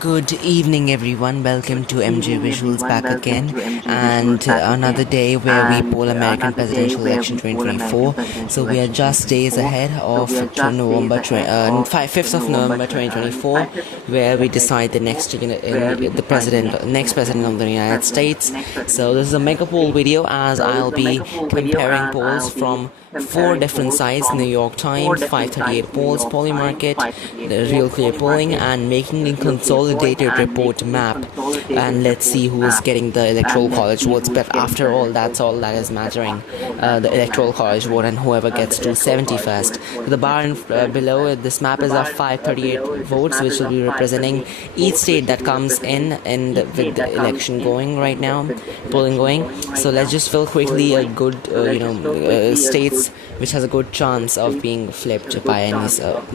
Good evening, everyone. Welcome to MJ Visuals back again, and another day where we poll American presidential election 2024. So we are just days ahead of November 5th of November 2024, where we decide the next next president of the United States. So this is a mega poll video, as I'll be comparing polls from 4 different sites: New York Times, 538 polls, Polymarket, the Real Clear Polling, and making a consolidated report map. And let's see who is getting the electoral college votes. But after all, that's all that is mattering, the electoral college vote, and whoever gets to 71st. The bar below this map is of 538 votes, which will be representing each state that comes in with the election going right now, polling going. So let's just fill quickly a good states which has a good chance of being flipped by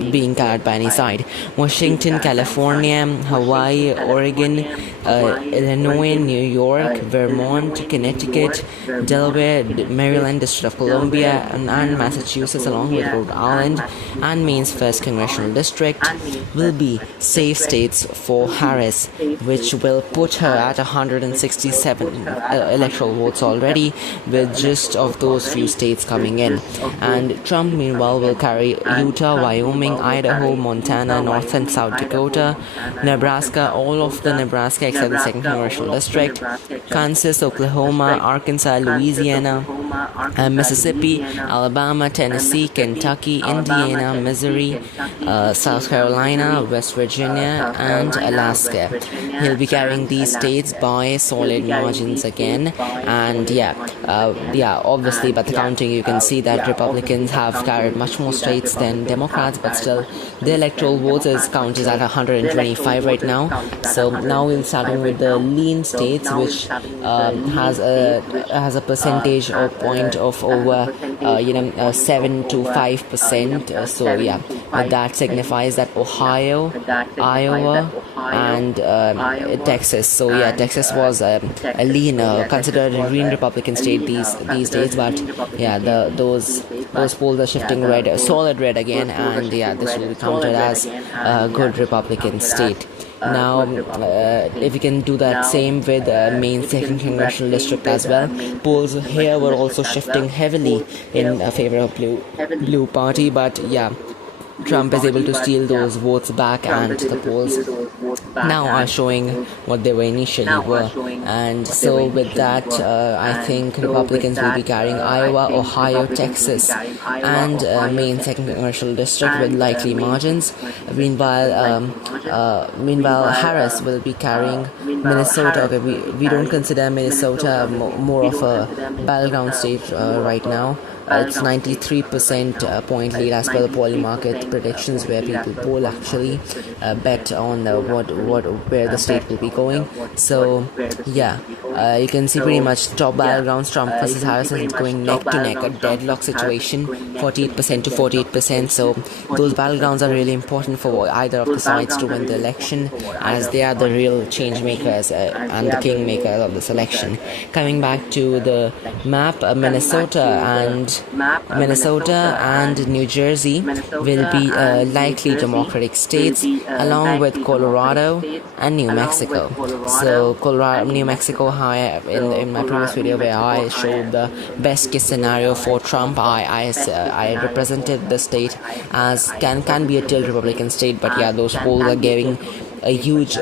being carried by any side: Washington, California, Hawaii, Oregon, Illinois, New York, Vermont, Connecticut, Delaware, Maryland, District of Columbia, and Massachusetts, along with Rhode Island and Maine's 1st Congressional District, will be safe states for Harris, which will put her at 167 electoral votes already, with just of those few states coming in. And Trump, meanwhile, will carry Utah, Wyoming, Idaho, Montana, North and South Dakota, Nebraska, all of the Nebraska except the 2nd Congressional District, Kansas, Oklahoma, Arkansas, Louisiana, Mississippi, Alabama, Tennessee, Kentucky, Indiana, Missouri, South Carolina, West Virginia, and Alaska. He'll be carrying these states by solid margins again. And obviously, by the counting, you can see that Republicans have carried much more states than Democrats, but still the electoral votes count is at 125 right now. So now we'll start with the lean states, which has a percentage or point of over 7 to 5%. That signifies that Ohio, Iowa, and Texas. So Texas was a lean, considered a lean Republican state these days, but those polls are shifting red, solid red again, and this will be counted as a good Republican state. Now, if we can do that same with Maine's 2nd Congressional District as well, polls here were also shifting heavily in favor of blue party, but Trump is able to steal those votes back, and the polls now are showing what they were initially were. And so with that, I think Republicans will be carrying Iowa, Ohio, Texas, and Maine's 2nd Congressional District with likely margins. Meanwhile, Harris will be carrying Minnesota. Okay, we don't consider Minnesota more of a battleground state right now. It's 93% point lead as per the Polymarket predictions, where people poll actually bet on where the state will be going. So you can see pretty much top battlegrounds, Trump versus Harris, is going neck to neck, a deadlock situation, 48% to 48%. So those battlegrounds are really important for either of the sides to win the election, as they are the real change makers and the king makers of this election. Coming back to the map, Minnesota and New Jersey will be likely Democratic states, along with Colorado and New Mexico. So New Mexico, in my previous video where I showed the best case scenario for Trump, I represented the state as can be a tilt Republican state, but those polls are giving a huge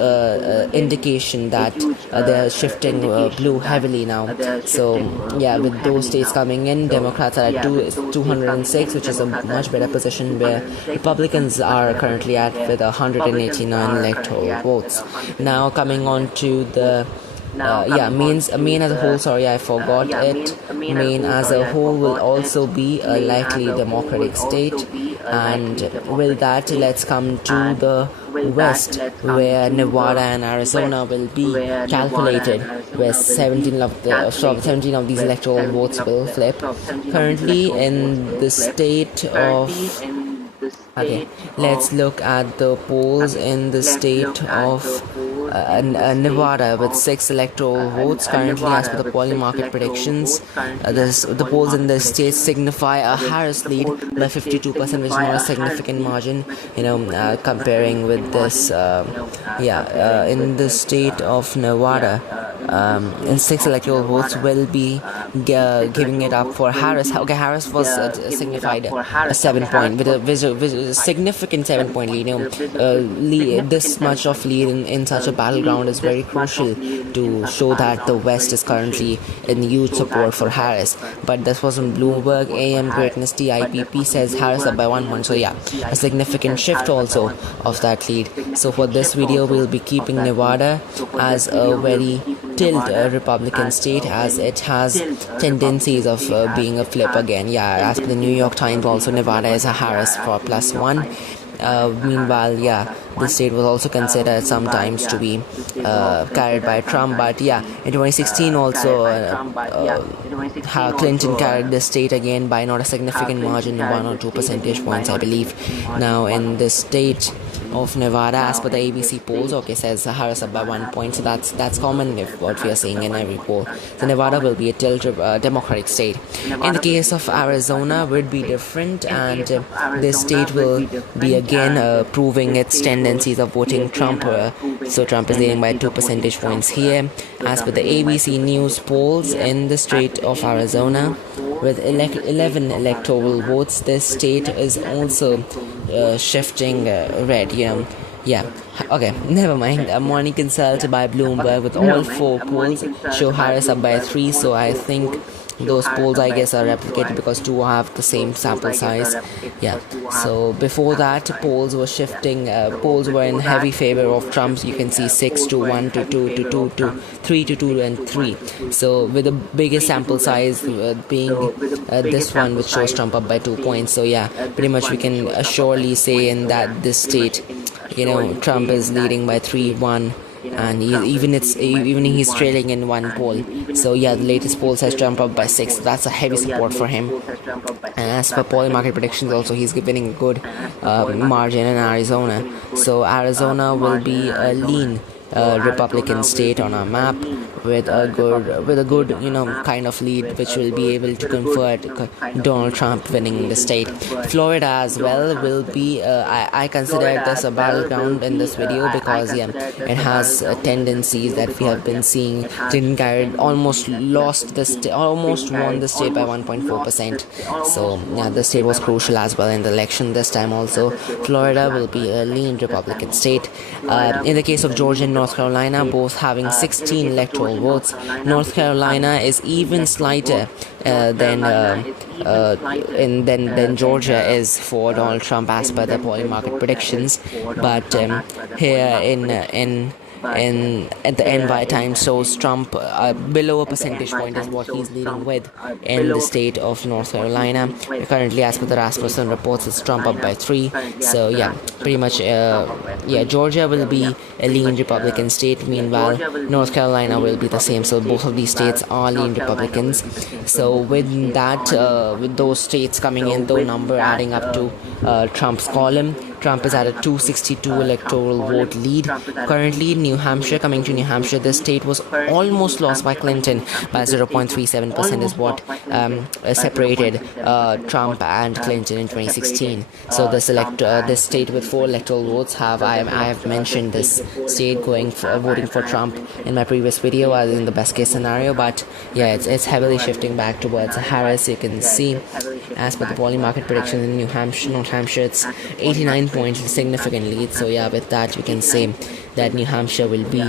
indication that they're shifting blue heavily now. So with those states coming in, Democrats are at 206, which is a much better position, where Republicans are currently at with 189 electoral votes. Now coming on to the Maine as a whole, sorry, I forgot it. Maine as a whole will also be a likely Democratic state. And with that, let's come to the West, where Nevada and Arizona will be calculated, where 17 of these electoral votes will flip. Currently in the state of... Okay, let's look at the polls in the state of Nevada with 6 electoral votes. Currently, as per the polling market predictions, the polls in the state signify a Harris lead by 52%, which is not a significant margin, comparing with this. In the state of Nevada, 6 electoral votes will be giving it up for Harris. Okay, Harris was signified a 7-point with a significant 7-point lead. This much of lead in such a battleground is very crucial to show that the West is currently in huge support for Harris. But this was on Bloomberg. AM Greatness TIPP says Harris up by 1 point. So yeah, a significant shift also of that lead. So for this video, we'll be keeping Nevada as a very tilt Republican state, as it has tendencies of being a flip again. Yeah, as per the New York Times, also Nevada is a Harris for +1. Meanwhile, the state was also considered sometimes to be carried by Trump, but in 2016 also Clinton carried the state again by not a significant margin, 1 or 2 percentage points, I believe. Now in the state of Nevada, as per the ABC polls, says Harris up by 1 point, so that's common if what we are seeing in every poll. So Nevada will be a tilt Democratic state. In the case of Arizona, would be different, and this state will be again proving its tendencies of voting Trump. So Trump is leading by 2 percentage points here. As per the ABC News polls in the state of Arizona, with 11 electoral votes, this state is also shifting red. Okay, never mind. A morning consult by Bloomberg with all 4 polls show Harris up by 3, so I think those polls, I guess, are replicated because 2 have the same sample size. So before that, polls were shifting. Polls were in heavy favor of Trump. You can see 6 to 1 to 2 to 2 to 3 to 2 and 3. So with the biggest sample size being this one, which shows Trump up by 2 points. So pretty much we can surely say in that this state, Trump is leading by 3-1. And even he's trailing in 1 poll. So the latest poll says Trump up by 6. So that's a heavy support for him. And as for polling market predictions, also he's winning a good margin in Arizona. So Arizona will be a lean Republican state on our map with a good kind of lead, which will be able to convert Donald Trump winning the state. Florida as well will be I consider this a battleground in this video because it has tendencies that we have been seeing. Clinton carried almost won the state by 1.4%. So the state was crucial as well in the election this time. Also Florida will be a lean Republican state. In the case of Georgia and North Carolina, both having 16 electoral votes. North Carolina is even slighter than Georgia is for Donald Trump as per the polling market predictions. But here at the NY Times shows Trump below a percentage point is what he's leading with in the state of North Carolina. Currently, as per the Rasmussen reports, it's Trump up by 3. So pretty much Georgia will be a lean Republican state. Meanwhile, North Carolina will be the same. So both of these states are lean Republicans. So with that, with those states coming in, though number adding up to Trump's column, Trump is at a 262 electoral vote lead. Currently, New Hampshire, coming to New Hampshire, this state was almost lost by Clinton by 0.37% is what separated Trump and Clinton in 2016. So this state with 4 electoral votes I have mentioned this state voting for Trump in my previous video as in the best case scenario, but it's heavily shifting back towards Harris. You can see as per the polling market predictions in North Hampshire, it's 89 points, significant lead. So with that we can say that New Hampshire will be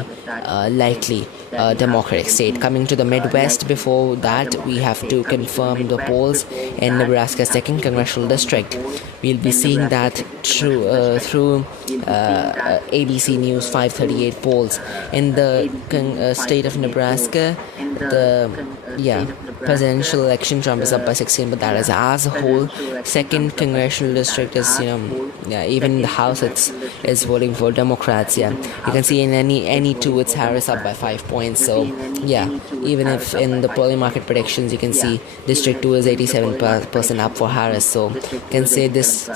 likely a Democratic state. Coming to the Midwest, before that we have to confirm the polls in Nebraska's 2nd congressional district. We'll be seeing that through ABC News 538 polls. In the state of Nebraska, the presidential election, Trump is up by 16, but that is as a whole. 2nd congressional district is even in the House it's is voting for Democrats. Yeah, you can see in any two it's Harris up by 5 points. So yeah, even if in the poll market predictions you can see District 2 is 87% up for Harris. So you can say this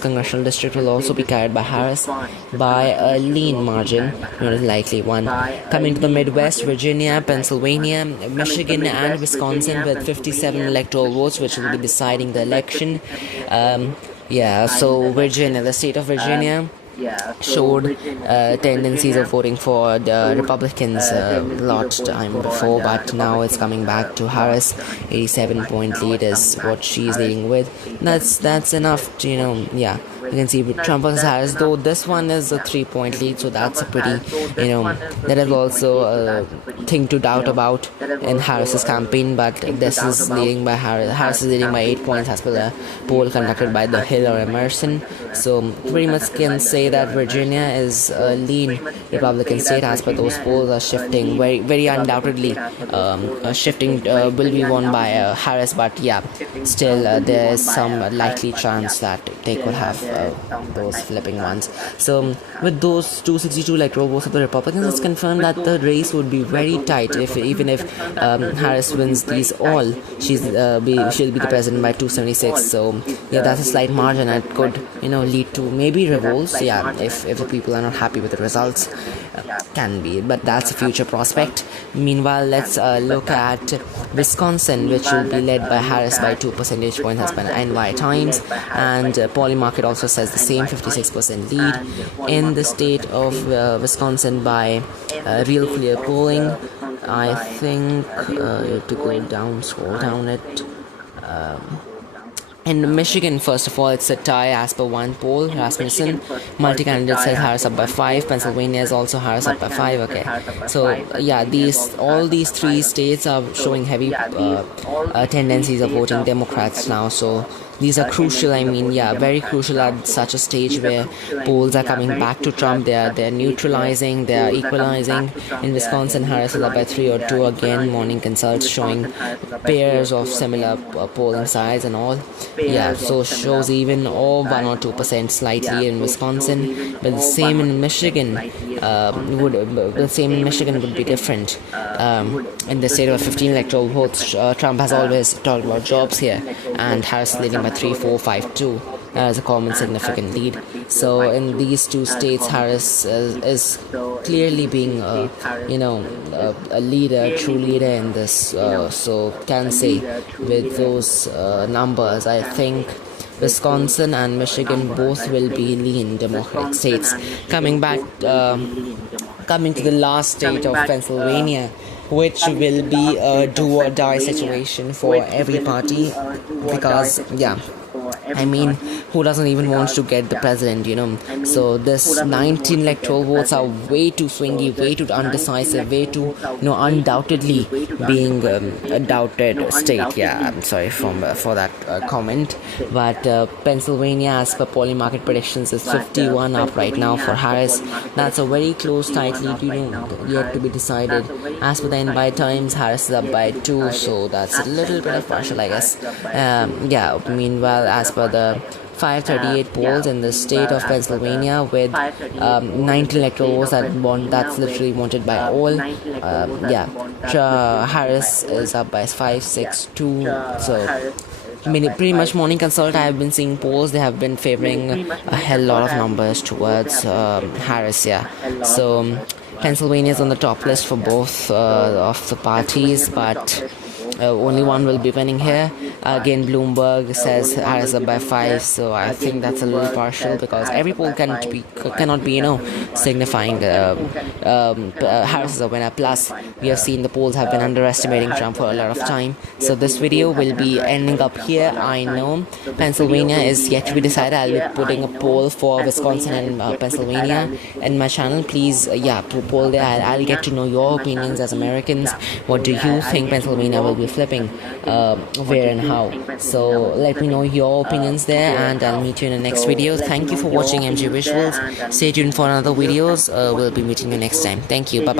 congressional district will also be carried by Harris by a lean margin, not a likely one. Coming to the Midwest, Virginia, Pennsylvania, Michigan and Wisconsin with 57 electoral votes, which will be deciding the election. Yeah, so Virginia, the state of Virginia showed tendencies of voting for the Republicans a lot time before, but now it's coming back to Harris. 87-point lead is what she's leading with. That's enough to, yeah. You can see with Trump versus Harris, though this one is a 3-point lead, so that's a pretty, that is also a thing to doubt about in Harris's campaign, but this is leading by Harris. Harris is leading by 8 points as per the poll conducted by the Hill or Emerson. So pretty much can say that Virginia is a lean Republican state as per those polls are shifting very, very undoubtedly. Shifting will be won by Harris, but yeah, still there is some likely chance that they could have those flipping ones. So with those 262 electoral votes of the Republicans, it's confirmed that the race would be very tight. Even if Harris wins these all, she'll be the president by 276. So yeah, that's a slight margin. It could lead to maybe revolts. Yeah, if the people are not happy with the results, can be. But that's a future prospect. Meanwhile, let's look at Wisconsin, which will be led by Harris by 2 percentage points as per NY Times, and PoLlS market also says the same, 56% lead in the state of Wisconsin by Real Clear polling. I think you have to go down, scroll down it. In Michigan, first of all, it's a tie as per one poll. Rasmussen, multi-candidate says Harris up by 5. Pennsylvania is also Harris up by 5. Okay, so yeah, all these three states are showing heavy tendencies of voting Democrats now. So these are crucial. I mean, yeah, very crucial at such a stage where polls are coming back to Trump. They're neutralizing, they're equalizing. In Wisconsin, Harris is up by 3 or 2 again. Morning consults showing pairs of similar polling size and all. Yeah, so shows even or 1 or 2% slightly in Wisconsin, but the same in Michigan would be different. In the state of 15 electoral votes, Trump has always talked about jobs here, and Harris is leading by 3, 4, 5, 2. As a common significant lead. So in these two states, Harris is clearly being a leader, true leader in this. So can say with those numbers, I think Wisconsin and Michigan both will be lean Democratic states. Coming to the last state of Pennsylvania, which will be a do or die situation for every party, because yeah, I mean, who doesn't even want to get the president, So this 19 electoral votes are way too swingy, way too undecisive, way too, undoubtedly being a doubted state. Yeah, I'm sorry for that comment. But Pennsylvania, as per PoLlS market predictions, is 51 up right now for Harris. That's a very close, tight lead, yet to be decided. As per the NY Times, Harris is up by 2, so that's a little bit of partial, I guess. Yeah, meanwhile, as per the 538 polls in the state of Pennsylvania with 19 electoral votes that's literally wanted by all. Harris is up by 5, 6, 2. So pretty much morning consult, I have been seeing polls, they have been favoring a hell lot of numbers towards Harris. Yeah, so Pennsylvania is on the top list for both of the parties, but only one will be winning here. Again, Bloomberg says Harris up by 5, so I think that's a little partial, because every poll cannot be signifying Harris is a winner. Plus, we have seen the polls have been underestimating Trump for a lot of time. So this video will be ending up here. I know Pennsylvania is yet to be decided. I'll be putting a poll for Wisconsin and Pennsylvania in my channel. Please, poll there. I'll get to know your opinions as Americans. What do you think Pennsylvania will be flipping, where and how? So let me know your opinions there, and I'll meet you in the next video. Thank you for watching MG Visuals. Stay tuned for another videos. We'll be meeting you next time. Thank you. Bye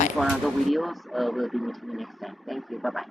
bye.